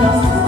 love.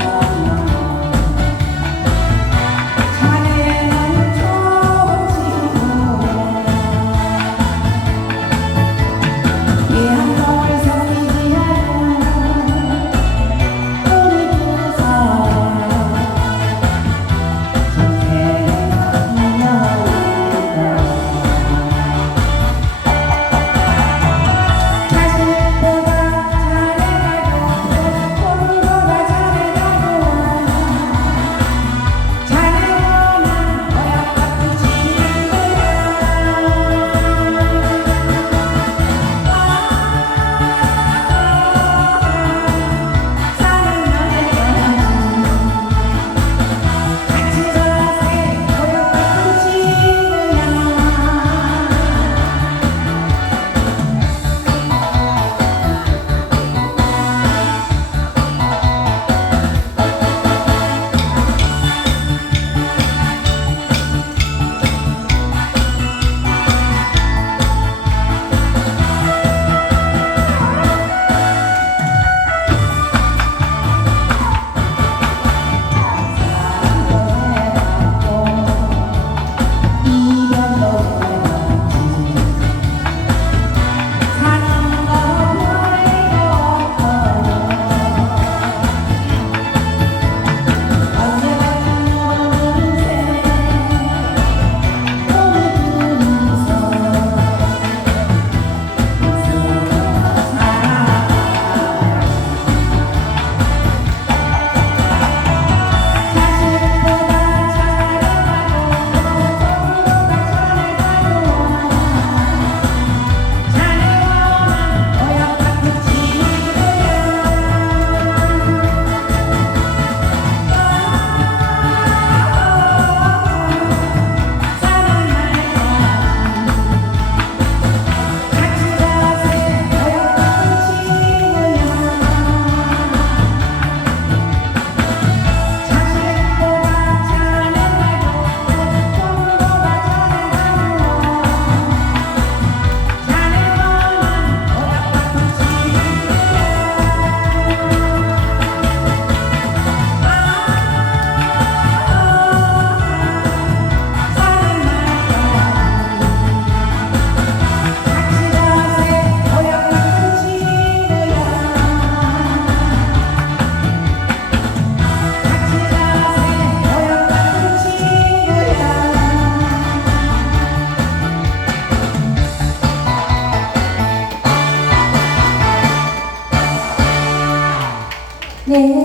Hey.